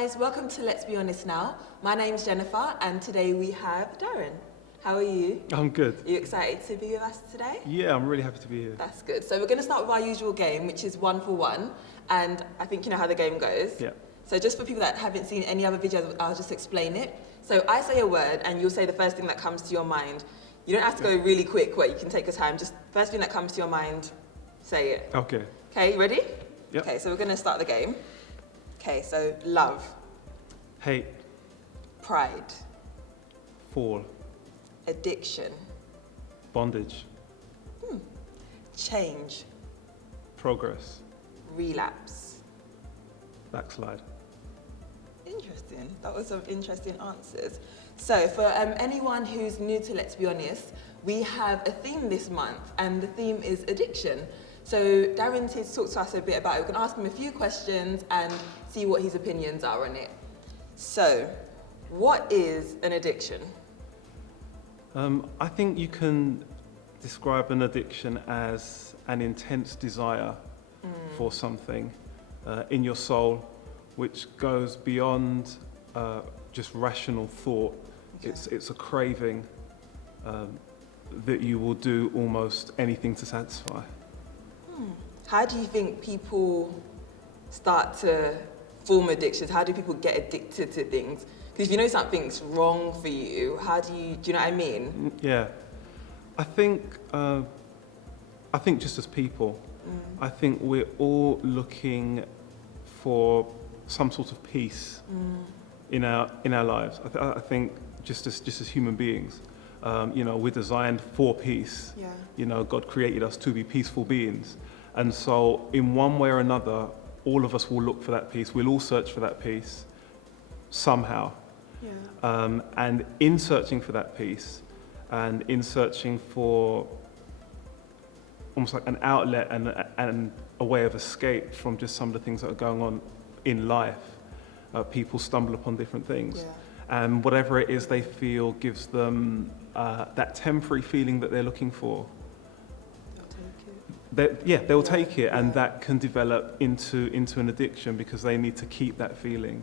guys, welcome to Let's Be Honest Now. My name's Jennifer and today we have Darren. How are you? I'm good. Are you excited to be with us today? Yeah, I'm really happy to be here. That's good. So we're going to start with our usual game, which is 1 for 1. And I think you know how the game goes. Yeah. So just for people that haven't seen any other videos, I'll just explain it. So I say a word and you'll say the first thing that comes to your mind. You don't have to go really quick, but you can take your time. Just first thing that comes to your mind, say it. Okay. Okay, you ready? Yep. Okay, so we're going to start the game. Okay, so love, Hate, pride, fall, addiction, bondage, change, progress, relapse. backslide. Interesting. That was some interesting answers. So for anyone who's new to Let's Be Honest, we have a theme this month and the theme is addiction. So Darren's here to talk to us a bit about it. We can ask him a few questions and see what his opinions are on it. So, what is an addiction? I think you can describe an addiction as an intense desire for something in your soul, which goes beyond just rational thought. Okay. It's a craving that you will do almost anything to satisfy. How do you think people start to form addictions? How do people get addicted to things? Because if you know something's wrong for you, do you know what I mean? Yeah, I think just as people, I think we're all looking for some sort of peace in our lives. I think just as human beings, we're designed for peace. Yeah. You know, God created us to be peaceful beings, and so in one way or another, all of us will look for that peace. We'll all search for that peace somehow. Yeah. And in searching for that peace, and in searching for almost like an outlet and a way of escape from just some of the things that are going on in life, people stumble upon different things. Yeah. And whatever it is they feel gives them that temporary feeling that they're looking for. They'll take it, and that can develop into an addiction because they need to keep that feeling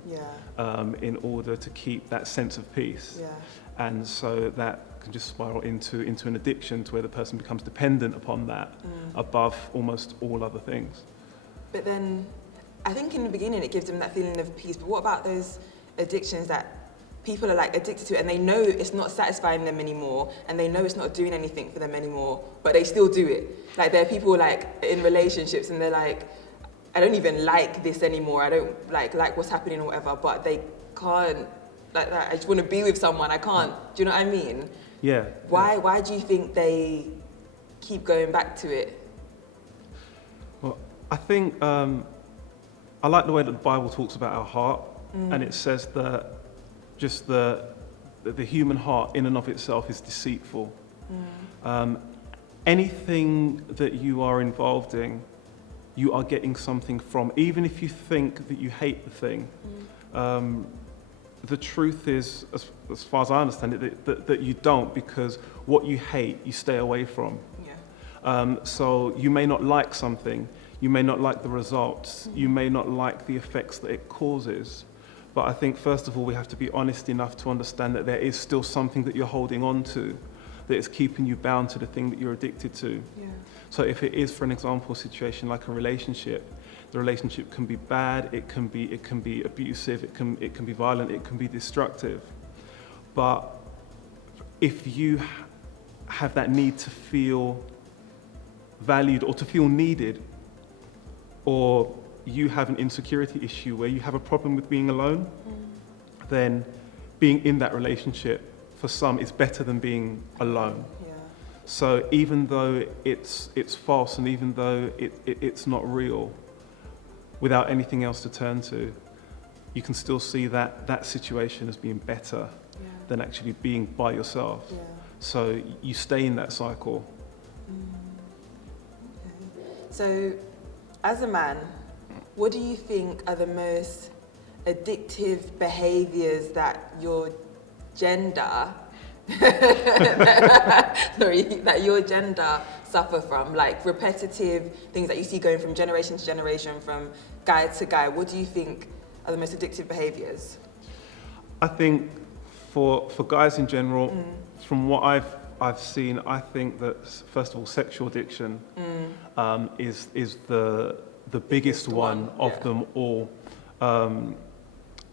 in order to keep that sense of peace. Yeah. And so that can just spiral into an addiction to where the person becomes dependent upon that above almost all other things. But then, I think in the beginning it gives them that feeling of peace, but what about those addictions that people are like addicted to and they know it's not satisfying them anymore and they know it's not doing anything for them anymore, but they still do it? Like there are people like in relationships and they're like, I don't even like this anymore, I don't like what's happening or whatever, but they can't, like that. I just want to be with someone, I can't, do you know what I mean? Yeah. Why do you think they keep going back to it? Well, I think I like the way that the Bible talks about our heart, and it says that just the human heart in and of itself is deceitful. Anything that you are involved in, you are getting something from, even if you think that you hate the thing. The truth is, as far as I understand it, that you don't, because what you hate, you stay away from. Yeah. So you may not like something, you may not like the results, you may not like the effects that it causes. But I think, first of all, we have to be honest enough to understand that there is still something that you're holding on to that is keeping you bound to the thing that you're addicted to. Yeah. So if it is, for an example, a situation like a relationship, the relationship can be bad, it can be abusive, it can be violent, it can be destructive. But if you have that need to feel valued or to feel needed, or you have an insecurity issue where you have a problem with being alone, then being in that relationship for some is better than being alone. Yeah. So even though it's false and even though it's not real, without anything else to turn to, you can still see that situation as being better than actually being by yourself. Yeah. So you stay in that cycle. Okay. So as a man, what do you think are the most addictive behaviors that your gender suffer from? Like repetitive things that you see going from generation to generation, from guy to guy. What do you think are the most addictive behaviours? I think for guys in general, from what I've seen, I think that first of all, sexual addiction is the biggest one of them all,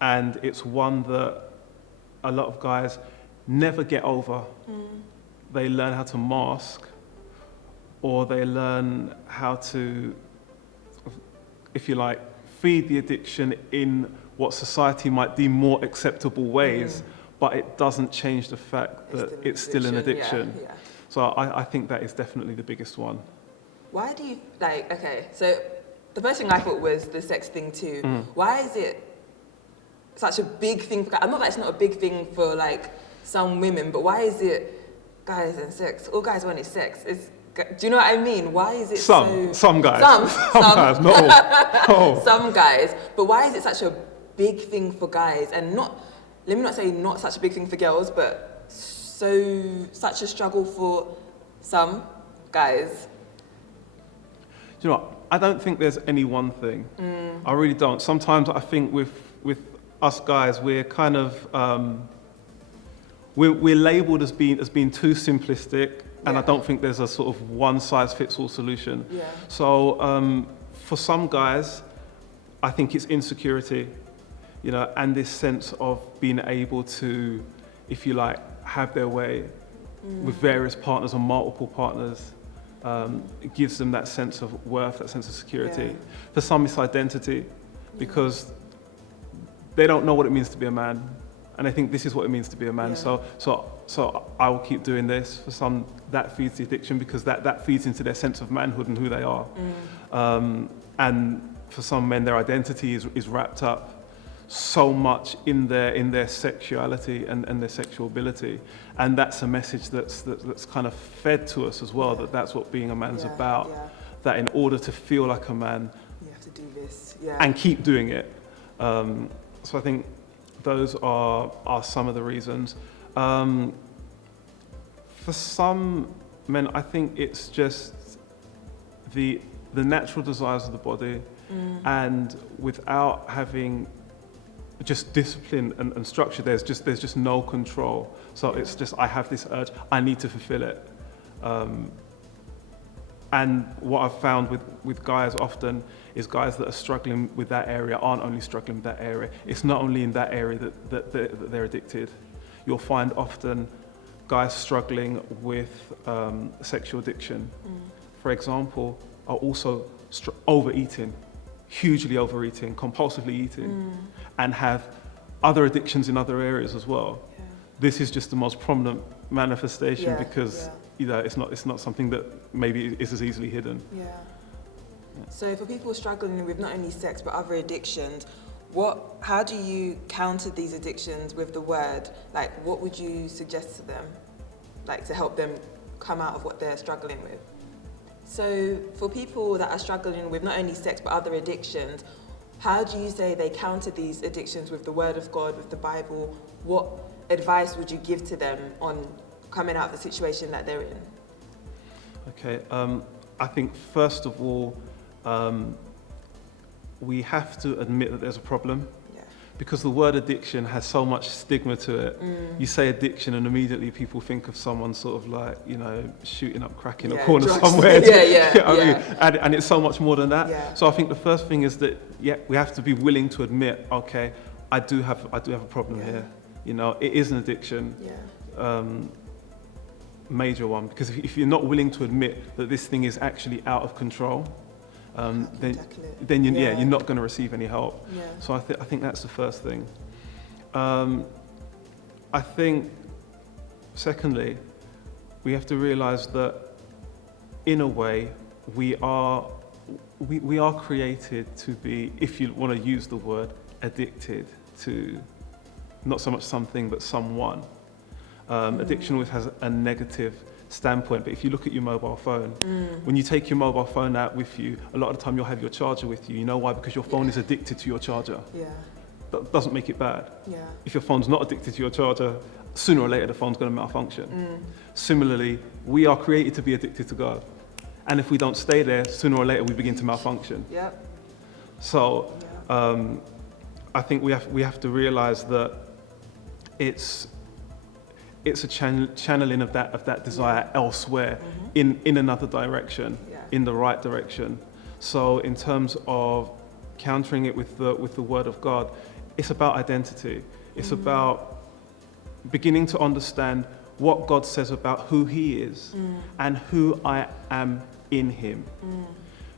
and it's one that a lot of guys never get over. They learn how to mask, or they learn how to, if you like, feed the addiction in what society might deem more acceptable ways, but it doesn't change the fact that it's still an addiction. Yeah. So I think that is definitely the biggest one. Why do you, okay, so the first thing I thought was the sex thing too. Why is it such a big thing for guys? I'm not like it's not a big thing for like some women, but why is it guys and sex? All guys want is sex. Do you know what I mean? Why is it some guys. Some guys, not all. Some guys. But why is it such a big thing for guys and not, let me not say not such a big thing for girls, but such a struggle for some guys? Do you know what? I don't think there's any one thing. I really don't. Sometimes I think with us guys, we're kind of we're labelled as being too simplistic, and I don't think there's a sort of one size fits all solution. Yeah. So for some guys, I think it's insecurity, and this sense of being able to, if you like, have their way with various partners or multiple partners. It gives them that sense of worth, that sense of security. Yeah. For some, it's identity, because they don't know what it means to be a man, and I think this is what it means to be a man. Yeah. So I will keep doing this. For some, that feeds the addiction, because that feeds into their sense of manhood and who they are. And for some men, their identity is wrapped up so much in their sexuality and their sexual ability, and that's a message that's kind of fed to us as well. That's what being a man's about. Yeah. That in order to feel like a man, You have to do this. and keep doing it. So I think those are some of the reasons. For some men, I think it's just the natural desires of the body, and without having just discipline and structure, there's just no control. So it's just, I have this urge, I need to fulfill it. And what I've found with guys often is guys that are struggling with that area aren't only struggling with that area. It's not only in that area that they're addicted. You'll find often guys struggling with sexual addiction, for example, are also overeating, hugely overeating, compulsively eating, and have other addictions in other areas as well. Yeah. This is just the most prominent manifestation because it's not something that maybe is as easily hidden. Yeah. So for people struggling with not only sex but other addictions, how do you counter these addictions with the word? Like, what would you suggest to them, like, to help them come out of what they're struggling with? So for people that are struggling with not only sex but other addictions, how do you say they counter these addictions with the word of God, with the Bible? What advice would you give to them on coming out of the situation that they're in? Okay, I think first of all, we have to admit that there's a problem, because the word addiction has so much stigma to it. You say addiction and immediately people think of someone sort of like, shooting up crack in a corner somewhere. And it's so much more than that. Yeah. So I think the first thing is that, we have to be willing to admit, okay, I do have a problem here. It is an addiction. Major one, because if you're not willing to admit that this thing is actually out of control, then you're not going to receive any help. Yeah. So I think that's the first thing. I think, secondly, we have to realise that, in a way, we are created to be, if you want to use the word, addicted to not so much something but someone. Addiction always has a negative standpoint, but if you look at your mobile phone, when you take your mobile phone out with you, a lot of the time you'll have your charger with you. You know why? Because your phone is addicted to your charger. That doesn't make it bad. If your phone's not addicted to your charger, sooner or later the phone's going to malfunction. Similarly, we are created to be addicted to God, and if we don't stay there, sooner or later we begin to malfunction. So I think we have to realize that it's a channeling of that desire elsewhere, in another direction, in the right direction. So in terms of countering it with the Word of God, it's about identity. It's about beginning to understand what God says about who He is and who I am in Him.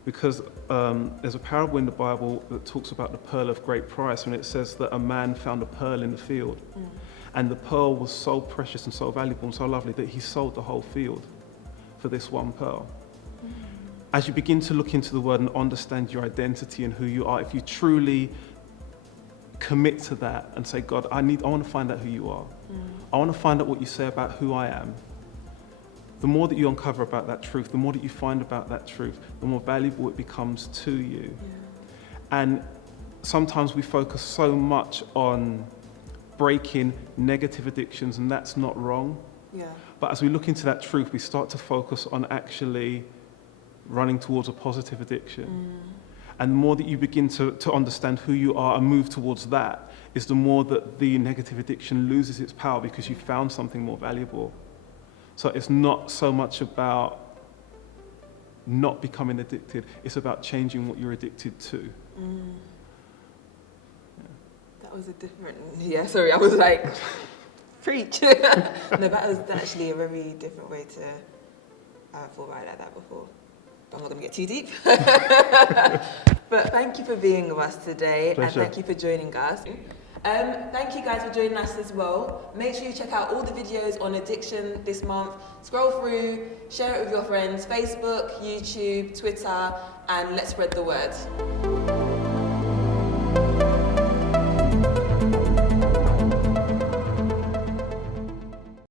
Because there's a parable in the Bible that talks about the pearl of great price, when it says that a man found a pearl in the field. And the pearl was so precious and so valuable and so lovely that he sold the whole field for this one pearl. As you begin to look into the Word and understand your identity and who you are, if you truly commit to that and say, God, I want to find out who you are. I want to find out what you say about who I am. The more that you uncover about that truth, the more that you find about that truth, the more valuable it becomes to you. And sometimes we focus so much on breaking negative addictions, and that's not wrong. But as we look into that truth, we start to focus on actually running towards a positive addiction. And the more that you begin to understand who you are and move towards that, is the more that the negative addiction loses its power, because you found something more valuable. So it's not so much about not becoming addicted, it's about changing what you're addicted to. That was a different, sorry, I was like, preach. No, that was actually a very different way to, I haven't thought about it like that before. But I'm not going to get too deep. But thank you for being with us today. Pleasure. And thank you for joining us. Thank you guys for joining us as well. Make sure you check out all the videos on addiction this month. Scroll through, share it with your friends, Facebook, YouTube, Twitter, and let's spread the word.